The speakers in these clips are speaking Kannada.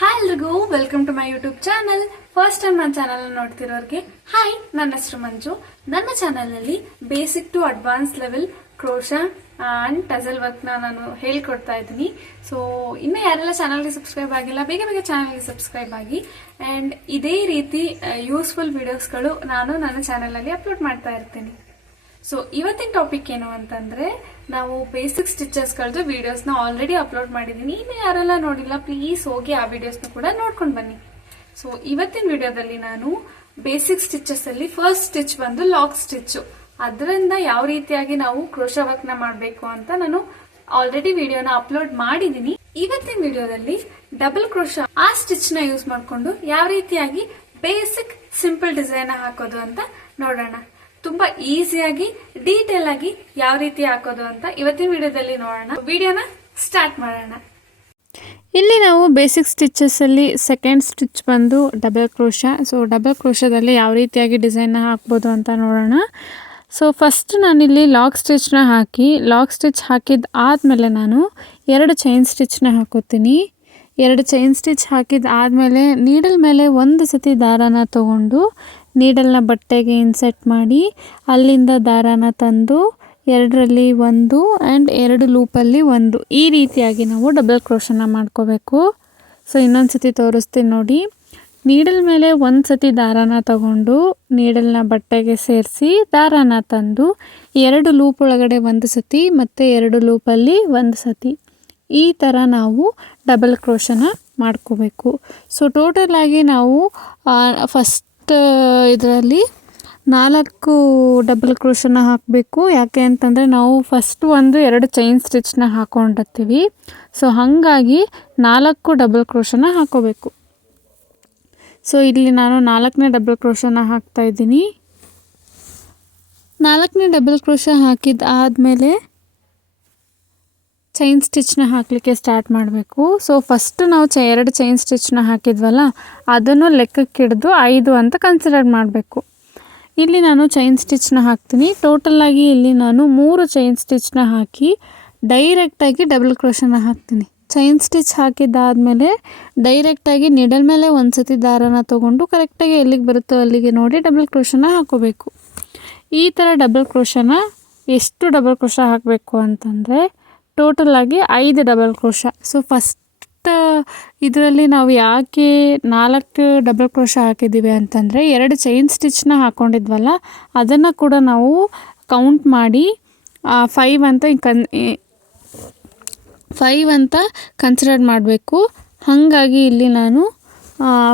ಹಾಯ್ ಎಲ್ರಿಗೂ welcome to my YouTube channel. First time ನನ್ನ ಚಾನಲ್ ನೋಡ್ತಿರೋರಿಗೆ ಹಾಯ್, ನನ್ನ ಹೆಸರು ಮಂಜು. ನನ್ನ ಚಾನಲ್ ಅಲ್ಲಿ basic to advance level crochet and tassel work ನಾನು ಹೇಳ್ಕೊಡ್ತಾ ಇದ್ದೀನಿ. ಸೊ ಇನ್ನು ಯಾರೆಲ್ಲ ಚಾನಲ್ಗೆ ಸಬ್ಸ್ಕ್ರೈಬ್ ಆಗಿಲ್ಲ, ಬೇಗ ಬೇಗ ಚಾನಲ್ಗೆ ಸಬ್ಸ್ಕ್ರೈಬ್ ಆಗಿ. ಅಂಡ್ ಇದೇ ರೀತಿ ಯೂಸ್ಫುಲ್ ವಿಡಿಯೋಸ್ಗಳು ನಾನು ನನ್ನ ಚಾನಲ್ ಅಲ್ಲಿ ಅಪ್ಲೋಡ್ ಮಾಡ್ತಾ ಇರ್ತೀನಿ. ಸೊ ಇವತ್ತಿನ ಟಾಪಿಕ್ ಏನು ಅಂತಂದ್ರೆ, ನಾವು ಬೇಸಿಕ್ ಸ್ಟಿಚಸ್ಗಳದ್ದು ವಿಡಿಯೋಸ್ನ ಆಲ್ರೆಡಿ ಅಪ್ಲೋಡ್ ಮಾಡಿದ್ದೀನಿ. ಇನ್ನು ಯಾರೆಲ್ಲ ನೋಡಿಲ್ಲ ಪ್ಲೀಸ್ ಹೋಗಿ ಆ ವಿಡಿಯೋಸ್ನ ಕೂಡ ನೋಡ್ಕೊಂಡು ಬನ್ನಿ. ಸೊ ಇವತ್ತಿನ ವಿಡಿಯೋದಲ್ಲಿ ನಾನು ಬೇಸಿಕ್ ಸ್ಟಿಚಸ್ ಅಲ್ಲಿ ಫಸ್ಟ್ ಸ್ಟಿಚ್ ಬಂದು ಲಾಕ್ ಸ್ಟಿಚ್, ಅದರಿಂದ ಯಾವ ರೀತಿಯಾಗಿ ನಾವು ಕ್ರೋಶಾ ವರ್ಕ್ ನ ಮಾಡಬೇಕು ಅಂತ ನಾನು ಆಲ್ರೆಡಿ ವಿಡಿಯೋನ ಅಪ್ಲೋಡ್ ಮಾಡಿದ್ದೀನಿ. ಇವತ್ತಿನ ವಿಡಿಯೋದಲ್ಲಿ ಡಬಲ್ ಕ್ರೋಶಾ ಆ ಸ್ಟಿಚ್ ನ ಯೂಸ್ ಮಾಡಿಕೊಂಡು ಯಾವ ರೀತಿಯಾಗಿ ಬೇಸಿಕ್ ಸಿಂಪಲ್ ಡಿಸೈನ್ ಹಾಕೋದು ಅಂತ ನೋಡೋಣ. ತುಂಬಾ ಈಸಿಯಾಗಿ ಡೀಟೇಲ್ ಆಗಿ ಯಾವ ರೀತಿ ಹಾಕೋದು ಅಂತ ಇವತ್ತಿನ ವಿಡಿಯೋದಲ್ಲಿ ನೋಡೋಣ. ವಿಡಿಯೋನ ಸ್ಟಾರ್ಟ್ ಮಾಡೋಣ. ಇಲ್ಲಿ ನಾವು ಬೇಸಿಕ್ ಸ್ಟಿಚಸ್ ಅಲ್ಲಿ ಸೆಕೆಂಡ್ ಸ್ಟಿಚ್ ಬಂದು ಡಬಲ್ ಕ್ರೋಶಾ. ಸೊ ಡಬಲ್ ಕ್ರೋಶಾದಲ್ಲಿ ಯಾವ ರೀತಿಯಾಗಿ ಡಿಸೈನ್ನ ಹಾಕ್ಬೋದು ಅಂತ ನೋಡೋಣ. ಸೊ ಫಸ್ಟ್ ನಾನಿಲ್ಲಿ ಲಾಕ್ ಸ್ಟಿಚ್ನ ಹಾಕಿ, ಲಾಕ್ ಸ್ಟಿಚ್ ಹಾಕಿದ ಆದಮೇಲೆ ನಾನು 2 ಚೈನ್ ಸ್ಟಿಚ್ನ ಹಾಕೋತೀನಿ. 2 ಚೈನ್ ಸ್ಟಿಚ್ ಹಾಕಿದ ಆದಮೇಲೆ ನೀಡಲ್ ಮೇಲೆ ಒಂದು ಸತಿ ದಾರಾನ ತಗೊಂಡು ನೀಡಲ್ನ ಬಟ್ಟೆಗೆ ಇನ್ಸೆಟ್ ಮಾಡಿ ಅಲ್ಲಿಂದ ದಾರಾನ ತಂದು 2ರಲ್ಲಿ 1 ಆ್ಯಂಡ್ 2 ಲೂಪಲ್ಲಿ 1 ಈ ರೀತಿಯಾಗಿ ನಾವು ಡಬಲ್ ಕ್ರೋಶನ ಮಾಡ್ಕೋಬೇಕು. ಸೊ ಇನ್ನೊಂದು ಸತಿ ತೋರಿಸ್ತೀನಿ ನೋಡಿ. ನೀಡಲ್ ಮೇಲೆ ಒಂದು ಸತಿ ದಾರಾನ ತಗೊಂಡು ನೀಡಲ್ನ ಬಟ್ಟೆಗೆ ಸೇರಿಸಿ ದಾರಾನ ತಂದು 2 ಲೂಪ್ ಒಳಗಡೆ 1 ಸತಿ ಮತ್ತು 2 ಲೂಪಲ್ಲಿ 1 ಸತಿ ಈ ಥರ ನಾವು ಡಬಲ್ ಕ್ರೋಶನ ಮಾಡ್ಕೋಬೇಕು. ಸೊ ಟೋಟಲ್ ಆಗಿ ನಾವು ಫಸ್ಟ್ ಇದರಲ್ಲಿ 4 ಡಬಲ್ ಕ್ರೋಶನ ಹಾಕಬೇಕು. ಯಾಕೆ ಅಂತಂದರೆ ನಾವು ಫಸ್ಟ್ 2 ಚೈನ್ ಸ್ಟಿಚ್ನ ಹಾಕೊಂಡಿರ್ತೀವಿ. ಸೊ ಹಾಗಾಗಿ 4 ಡಬಲ್ ಕ್ರೋಶನ ಹಾಕೋಬೇಕು. ಸೊ ಇಲ್ಲಿ ನಾನು 4ನೇ ಡಬಲ್ ಕ್ರೋಶನ ಹಾಕ್ತಾ ಇದ್ದೀನಿ. 4ನೇ ಡಬಲ್ ಕ್ರೋಶ ಹಾಕಿದ ಆದಮೇಲೆ ಚೈನ್ ಸ್ಟಿಚ್ನ ಹಾಕಲಿಕ್ಕೆ ಸ್ಟಾರ್ಟ್ ಮಾಡಬೇಕು. ಸೊ ಫಸ್ಟ್ ನಾವು 2 ಚೈನ್ ಸ್ಟಿಚ್ನ ಹಾಕಿದ್ವಲ್ಲ, ಅದನ್ನು ಲೆಕ್ಕಕ್ಕೆ ಹಿಡಿದು 5 ಅಂತ ಕನ್ಸಿಡರ್ ಮಾಡಬೇಕು. ಇಲ್ಲಿ ನಾನು ಚೈನ್ ಸ್ಟಿಚ್ನ ಹಾಕ್ತೀನಿ. ಟೋಟಲಾಗಿ ಇಲ್ಲಿ ನಾನು 3 ಚೈನ್ ಸ್ಟಿಚ್ನ ಹಾಕಿ ಡೈರೆಕ್ಟಾಗಿ ಡಬಲ್ ಕ್ರೋಶನ ಹಾಕ್ತೀನಿ. ಚೈನ್ ಸ್ಟಿಚ್ ಹಾಕಿದ್ದಾದಮೇಲೆ ಡೈರೆಕ್ಟಾಗಿ ನಿಡಲ್ ಮೇಲೆ ಒಂದು ಸತಿ ದಾರಾನ ತೊಗೊಂಡು ಕರೆಕ್ಟಾಗಿ ಎಲ್ಲಿಗೆ ಬರುತ್ತೋ ಅಲ್ಲಿಗೆ ನೋಡಿ ಡಬಲ್ ಕ್ರೋಶನ ಹಾಕೋಬೇಕು. ಈ ಥರ ಡಬಲ್ ಕ್ರೋಶನ ಎಷ್ಟು ಡಬಲ್ ಕ್ರೋಶ ಹಾಕಬೇಕು ಅಂತಂದರೆ ಟೋಟಲಾಗಿ 5 ಡಬಲ್ ಕ್ರೋಶ. ಸೊ ಫಸ್ಟ್ ಇದರಲ್ಲಿ ನಾವು ಯಾಕೆ 4 ಡಬಲ್ ಕ್ರೋಶ ಹಾಕಿದ್ದೀವಿ ಅಂತಂದರೆ 2 ಚೈನ್ ಸ್ಟಿಚ್ನ ಹಾಕ್ಕೊಂಡಿದ್ವಲ್ಲ, ಅದನ್ನು ಕೂಡ ನಾವು ಕೌಂಟ್ ಮಾಡಿ 5 ಅಂತ ಕನ್ಸಿಡರ್ ಮಾಡಬೇಕು. ಹಾಗಾಗಿ ಇಲ್ಲಿ ನಾನು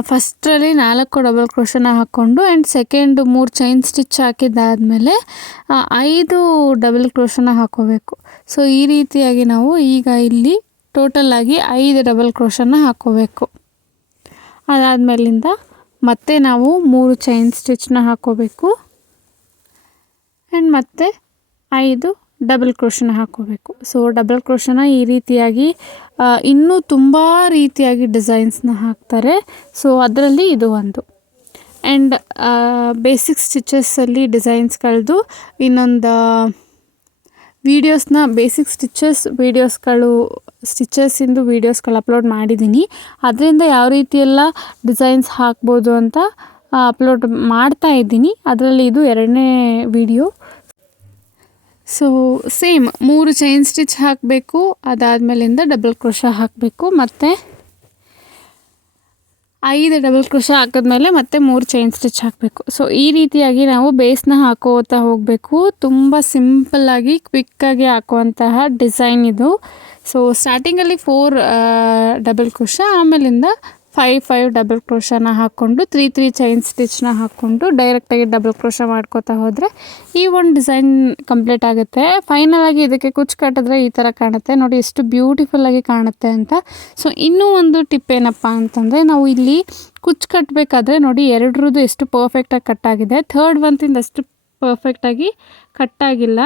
ಫಸ್ಟ್ರಲ್ಲಿ 4 ಡಬಲ್ ಕ್ರೋಶನ ಹಾಕ್ಕೊಂಡು ಆ್ಯಂಡ್ ಸೆಕೆಂಡ್ 3 ಚೈನ್ ಸ್ಟಿಚ್ ಹಾಕಿದ್ದಾದಮೇಲೆ 5 ಡಬಲ್ ಕ್ರೋಶನ ಹಾಕೋಬೇಕು. ಸೊ ಈ ರೀತಿಯಾಗಿ ನಾವು ಈಗ ಇಲ್ಲಿ ಟೋಟಲಾಗಿ 5 ಡಬಲ್ ಕ್ರೋಶನ ಹಾಕೋಬೇಕು. ಅದಾದಮೇಲಿಂದ ಮತ್ತೆ ನಾವು 3 ಚೈನ್ ಸ್ಟಿಚ್ನ ಹಾಕೋಬೇಕು ಆ್ಯಂಡ್ ಮತ್ತೆ 5 ಡಬಲ್ ಕ್ರೋಶನ ಹಾಕೋಬೇಕು. ಸೊ ಡಬಲ್ ಕ್ರೋಶನ ಈ ರೀತಿಯಾಗಿ ಇನ್ನೂ ತುಂಬ ರೀತಿಯಾಗಿ ಡಿಸೈನ್ಸ್ನ ಹಾಕ್ತಾರೆ. ಸೊ ಅದರಲ್ಲಿ ಇದು ಒಂದು. ಆ್ಯಂಡ್ ಬೇಸಿಕ್ ಸ್ಟಿಚಸ್ಸಲ್ಲಿ ಡಿಸೈನ್ಸ್ಗಳದ್ದು ಇನ್ನೊಂದು ವೀಡಿಯೋಸ್ನ ಬೇಸಿಕ್ ಸ್ಟಿಚಸ್ಸಿಂದು ವೀಡಿಯೋಸ್ಗಳು ಅಪ್ಲೋಡ್ ಮಾಡಿದ್ದೀನಿ. ಅದರಿಂದ ಯಾವ ರೀತಿಯೆಲ್ಲ ಡಿಸೈನ್ಸ್ ಹಾಕ್ಬೋದು ಅಂತ ಅಪ್ಲೋಡ್ ಮಾಡ್ತಾ ಇದ್ದೀನಿ. ಅದರಲ್ಲಿ ಇದು 2ನೇ video. So same 3 chain stitch ಹಾಕಬೇಕು, ಅದಾದಮೇಲಿಂದ ಡಬಲ್ ಕ್ರೋಶ ಹಾಕಬೇಕು, ಮತ್ತು 5 ಡಬಲ್ ಕ್ರೋಶ ಹಾಕಿದ್ಮೇಲೆ ಮತ್ತೆ 3 ಚೈನ್ ಸ್ಟಿಚ್ ಹಾಕಬೇಕು. ಸೊ ಈ ರೀತಿಯಾಗಿ ನಾವು ಬೇಸ್ನ ಹಾಕೋತಾ ಹೋಗಬೇಕು. ತುಂಬ ಸಿಂಪಲ್ಲಾಗಿ ಕ್ವಿಕ್ಕಾಗಿ ಹಾಕುವಂತಹ ಡಿಸೈನ್ ಇದು. ಸೊ ಸ್ಟಾರ್ಟಿಂಗಲ್ಲಿ 4 ಡಬಲ್ ಕ್ರೋಶ, ಆಮೇಲಿಂದ 5 ಡಬಲ್ ಕ್ರೋಶನ ಹಾಕ್ಕೊಂಡು 3 ಚೈನ್ ಸ್ಟಿಚ್ನ ಹಾಕ್ಕೊಂಡು ಡೈರೆಕ್ಟಾಗಿ ಡಬಲ್ ಕ್ರೋಶ ಮಾಡ್ಕೋತಾ ಹೋದರೆ ಈ ಒಂದು ಡಿಸೈನ್ ಕಂಪ್ಲೀಟ್ ಆಗುತ್ತೆ. ಫೈನಲಾಗಿ ಇದಕ್ಕೆ ಕುಚ್ಚು ಕಟ್ಟಿದ್ರೆ ಈ ಥರ ಕಾಣುತ್ತೆ ನೋಡಿ, ಎಷ್ಟು ಬ್ಯೂಟಿಫುಲ್ಲಾಗಿ ಕಾಣುತ್ತೆ ಅಂತ. ಸೊ ಇನ್ನೂ ಒಂದು ಟಿಪ್ ಏನಪ್ಪ ಅಂತಂದರೆ, ನಾವು ಇಲ್ಲಿ ಕುಚ್ಚು ಕಟ್ಟಬೇಕಾದ್ರೆ ನೋಡಿ 2ರದ್ದು ಎಷ್ಟು ಪರ್ಫೆಕ್ಟಾಗಿ ಕಟ್ಟಾಗಿದೆ, 3rd ಒಂತಿಂದ ಅಷ್ಟು ಪರ್ಫೆಕ್ಟಾಗಿ ಕಟ್ಟಾಗಿಲ್ಲ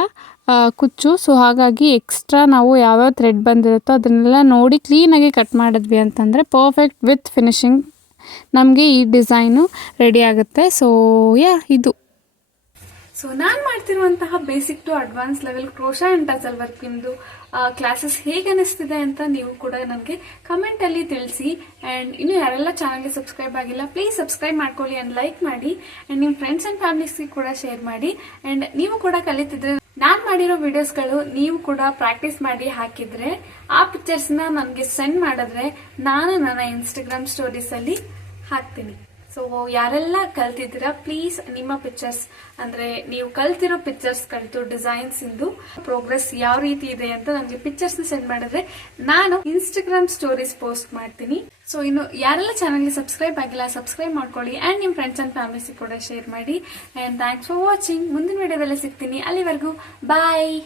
ಕುಚ್ಚು. ಸೊ ಹಾಗಾಗಿ ಎಕ್ಸ್ಟ್ರಾ ನಾವು ಯಾವ್ಯಾವ ಥ್ರೆಡ್ ಬಂದಿರುತ್ತೋ ಅದನ್ನೆಲ್ಲ ನೋಡಿ ಕ್ಲೀನಾಗಿ ಕಟ್ ಮಾಡಿದ್ವಿ ಅಂತಂದರೆ ಪರ್ಫೆಕ್ಟ್ ವಿತ್ ಫಿನಿಶಿಂಗ್ ನಮಗೆ ಈ ಡಿಸೈನು ರೆಡಿ ಆಗುತ್ತೆ. ಸೊ ಇದು ಸೊ ನಾನು ಮಾಡ್ತಿರುವಂತಹ basic to advance level crochet and tassel work ಇಂದು ಕ್ಲಾಸಸ್ ಹೇಗೆ ಅನಿಸ್ತಿದೆ ಅಂತ ನೀವು ಕೂಡ ನನಗೆ ಕಮೆಂಟ್ ಅಲ್ಲಿ ತಿಳಿಸಿ. ಅಂಡ್ ಇನ್ನು ಯಾರೆಲ್ಲ ಚಾನಲ್ಗೆ ಸಬ್ಸ್ಕ್ರೈಬ್ ಆಗಿಲ್ಲ ಪ್ಲೀಸ್ ಸಬ್ಸ್ಕ್ರೈಬ್ ಮಾಡ್ಕೊಳ್ಳಿ ಅಂಡ್ ಲೈಕ್ ಮಾಡಿ ಅಂಡ್ ನಿಮ್ಮ ಫ್ರೆಂಡ್ಸ್ ಅಂಡ್ ಫ್ಯಾಮಿಲೀಸ್ಗೆ ಕೂಡ ಶೇರ್ ಮಾಡಿ. ಅಂಡ್ ನೀವು ಕೂಡ ಕಲಿತಿದ್ರೆ ನಾನ್ ಮಾಡಿರೋ ವಿಡಿಯೋಸ್ಗಳು ನೀವು ಕೂಡ ಪ್ರಾಕ್ಟೀಸ್ ಮಾಡಿ ಹಾಕಿದ್ರೆ ಆ ಪಿಕ್ಚರ್ಸ್ ನನಗೆ ಸೆಂಡ್ ಮಾಡಿದ್ರೆ ನಾನು ನನ್ನ ಇನ್ಸ್ಟಾಗ್ರಾಮ್ ಸ್ಟೋರೀಸ್ ಅಲ್ಲಿ ಹಾಕ್ತೀನಿ. ಸೊ ಯಾರೆಲ್ಲ ಕಲ್ತಿದ್ದೀರಾ ಪ್ಲೀಸ್ ನಿಮ್ಮ ಪಿಕ್ಚರ್ಸ್ ಅಂದ್ರೆ ನೀವು ಕಲ್ತಿರೋ ಪಿಕ್ಚರ್ಸ್ ಕಲಿತು ಡಿಸೈನ್ಸ್ ಇಂದು ಪ್ರೋಗ್ರೆಸ್ ಯಾವ ರೀತಿ ಇದೆ ಅಂತ ನನಗೆ ಪಿಕ್ಚರ್ಸ್ ಸೆಂಡ್ ಮಾಡಿದ್ರೆ ನಾನು ಇನ್ಸ್ಟಾಗ್ರಾಮ್ ಸ್ಟೋರೀಸ್ ಪೋಸ್ಟ್ ಮಾಡ್ತೀನಿ. ಸೊ ಇನ್ನು ಯಾರೆಲ್ಲ ಚಾನಲ್ಗೆ ಸಬ್ಸ್ಕ್ರೈಬ್ ಆಗಿಲ್ಲ ಸಬ್ಸ್ಕ್ರೈಬ್ ಮಾಡ್ಕೊಳ್ಳಿ ಅಂಡ್ ನಿಮ್ಮ ಫ್ರೆಂಡ್ಸ್ ಅಂಡ್ ಫ್ಯಾಮಿಲೀಸ್ ಕೂಡ ಶೇರ್ ಮಾಡಿ. And thanks for watching. ಮುಂದಿನ ವಿಡಿಯೋದಲ್ಲಿ ಸಿಗ್ತೀನಿ. ಅಲ್ಲಿವರೆಗೂ ಬಾಯ್.